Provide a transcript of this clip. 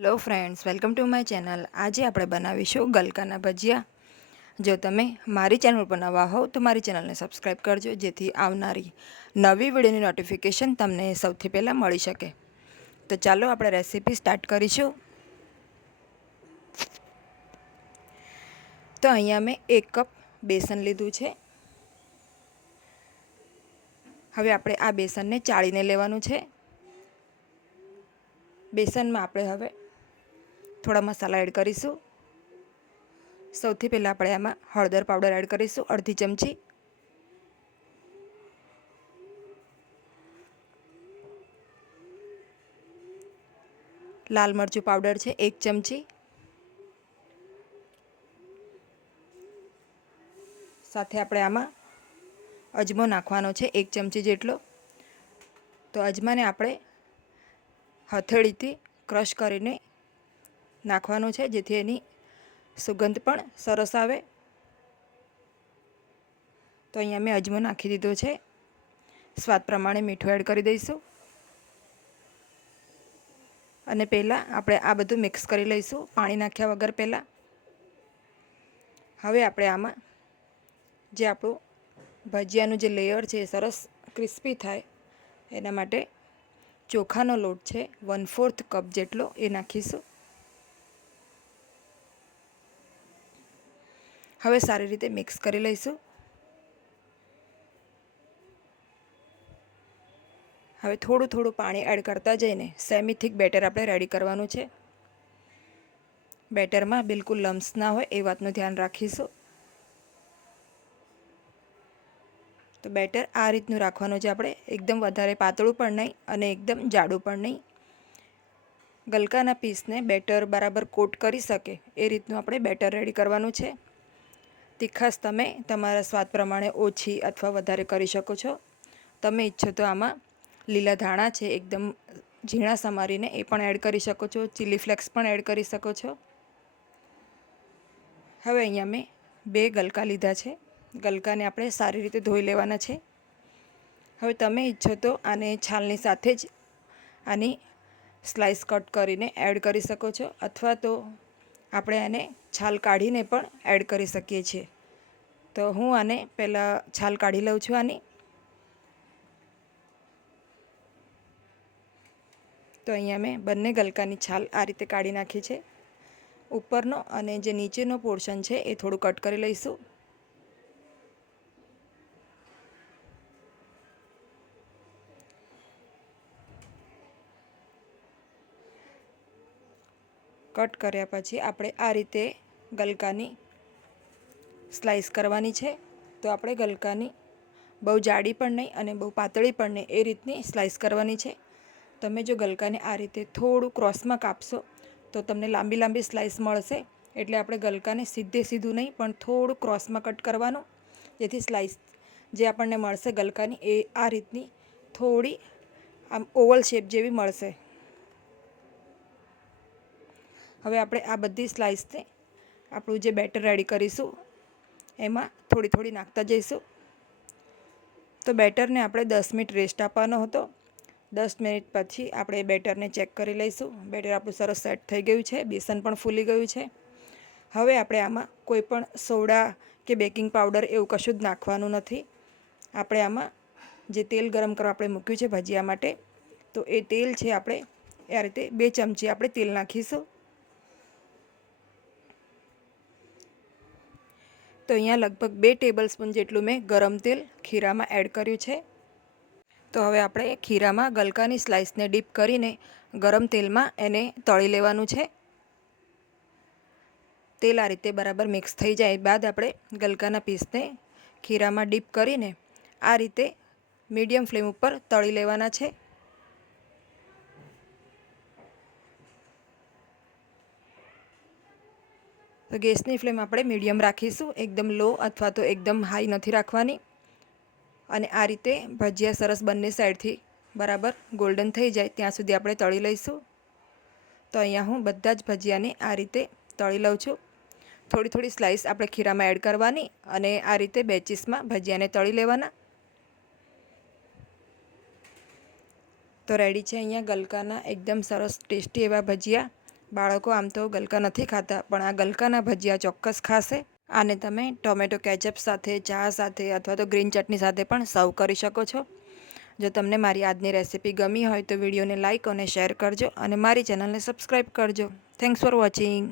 Hello friends welcome to my channel આજે આપણે બનાવીશું ગલકાના ભજીયા. જો તમે મારી ચેનલ પર નવા હોવ તો મારી ચેનલને સબસ્ક્રાઈબ કરજો, જેથી આવનારી નવી વિડીયોની નોટિફિકેશન તમને સૌથી પહેલાં મળી શકે. તો ચાલો આપણે રેસીપી સ્ટાર્ટ કરીશું. તો અહીંયા મેં એક કપ બેસન લીધું છે. હવે આપણે આ બેસનને ચાળીને લેવાનું છે. બેસનમાં આપણે હવે થોડા મસાલા એડ કરીશું. સૌથી પહેલાં આપણે આમાં હળદર પાવડર એડ કરીશું, અડધી ચમચી. લાલ મરચું પાવડર છે, એક ચમચી. સાથે આપણે આમાં અજમો નાખવાનો છે, એક ચમચી જેટલો. તો અજમાને આપણે હથેળીથી ક્રશ કરીને નાખવાનું છે, જેથી એની સુગંધ પણ સરસ આવે. તો અહીંયા મેં અજમો નાખી દીધો છે. સ્વાદ પ્રમાણે મીઠું એડ કરી દઈશું. અને પહેલાં આપણે આ બધું મિક્સ કરી લઈશું, પાણી નાખ્યા વગર પહેલાં. હવે આપણે આમાં જે આપણું ભજીયાનું જે લેયર છે એ સરસ ક્રિસ્પી થાય, એના માટે ચોખાનો લોટ છે વન ફોર્થ કપ જેટલો એ નાખીશું. હવે સારી રીતે મિક્સ કરી લઈશું. હવે થોડું થોડું પાણી એડ કરતા જઈને સેમી બેટર આપણે રેડી કરવાનું છે. બેટરમાં બિલકુલ લમ્સ ના હોય એ વાતનું ધ્યાન રાખીશું. તો બેટર આ રીતનું રાખવાનું છે આપણે. એકદમ વધારે પાતળું પણ નહીં અને એકદમ જાડું પણ નહીં. ગલકાના પીસને બેટર બરાબર કોટ કરી શકે એ રીતનું આપણે બેટર રેડી કરવાનું છે. તીખાશ તમે તમારા સ્વાદ પ્રમાણે ઓછી અથવા વધારે કરી શકો છો. તમે ઈચ્છો તો આમાં લીલા ધાણા છે, એકદમ ઝીણા સમારીને એ પણ એડ કરી શકો છો. ચીલી ફ્લેક્સ પણ એડ કરી શકો છો. હવે અહીંયા મેં બે ગલકા લીધા છે. ગલકાને આપણે સારી રીતે ધોઈ લેવાના છે. હવે તમે ઈચ્છો તો આને છાલની સાથે જ આની સ્લાઇસ કટ કરીને એડ કરી શકો છો. અથવા તો આપણે આને છાલ કાઢીને પણ એડ કરી શકીએ છીએ. તો હું આને પહેલાં છાલ કાઢી લઉં છું આની. તો અહીંયા મેં બંને ગલકાની છાલ આ રીતે કાઢી નાખી છે. ઉપરનો અને જે નીચેનો પોર્શન છે એ થોડું કટ કરી લઈશું. કટ કર્યા પછી આપણે આ રીતે ગલકાની સ્લાઈસ કરવાની છે. તો આપણે ગલકાની બહુ જાડી પણ નહીં અને બહુ પાતળી પણ નહીં એ રીતની સ્લાઈસ કરવાની છે. તમે જો ગલકાને આ રીતે થોડું ક્રોસમાં કાપશો તો તમને લાંબી લાંબી સ્લાઈસ મળશે. એટલે આપણે ગલકાને સીધે સીધું નહીં પણ થોડું ક્રોસમાં કટ કરવાનું. જેથી સ્લાઈસ જે આપણને મળશે ગલકાની એ આ રીતની થોડી આમ ઓવલ શેપ જેવી મળશે. હવે આપણે આ બધી સ્લાઇસને આપણું જે બેટર રેડી કરીશું, એમાં થોડી થોડી નાખતા જઈશું. તો બેટરને આપણે દસ મિનિટ રેસ્ટ આપવાનો હતો. દસ મિનિટ પછી આપણે બેટરને ચેક કરી લઈશું. બેટર આપણું સરસ સેટ થઈ ગયું છે, બેસન પણ ફૂલી ગયું છે. હવે આપણે આમાં કોઈ પણ સોડા કે બેકિંગ પાવડર એવું કશું જ નાખવાનું નથી. આપણે આમાં જે તેલ ગરમ કરવા આપણે મૂક્યું છે ભજીયા માટે, તો એ તેલ છે આપણે આ રીતે બે ચમચી આપણે તેલ નાખીશું. તો અહીંયા લગભગ બે ટેબલ સ્પૂન જેટલું મેં ગરમ તેલ ખીરામાં એડ કર્યું છે. તો હવે આપણે ખીરામાં ગલકાની સ્લાઇસને ડીપ કરીને ગરમ તેલમાં એને તળી લેવાનું છે. તેલ આ રીતે બરાબર મિક્સ થઈ જાય બાદ આપણે ગલકાના પીસને ખીરામાં ડીપ કરીને આ રીતે મીડિયમ ફ્લેમ ઉપર તળી લેવાના છે. તો ગેસની ફ્લેમ આપણે મીડિયમ રાખીશું. એકદમ લો અથવા તો એકદમ હાઈ નથી રાખવાની. અને આ રીતે ભજીયા સરસ બંને સાઈડથી બરાબર ગોલ્ડન થઈ જાય. ત્યાં સુધી આપણે તળી લઈશું. તો અહીંયા હું બધા જ ભજીયાને આ રીતે તળી લઉં છું. થોડી થોડી સ્લાઇસ આપણે ખીરામાં એડ કરવાની અને આ રીતે બેચીસમાં ભજીયાને તળી લેવાના. તો રેડી છે અહીંયા ગલકાના એકદમ સરસ ટેસ્ટી એવા ભજીયા. બાળકો આમ તો ગલકા નથી ખાતા, પણ આ ગલકાના ભજીયા ચોક્કસ ખાશે. આને તમે ટોમેટો કેચઅપ સાથે, ચા સાથે અથવા તો ગ્રીન ચટણી સાથે પણ સર્વ કરી શકો છો. જો તમને મારી આજની રેસિપી ગમી હોય તો વિડીયોને લાઇક અને શેર કરજો અને મારી ચેનલને સબસ્ક્રાઈબ કરજો. Thanks for watching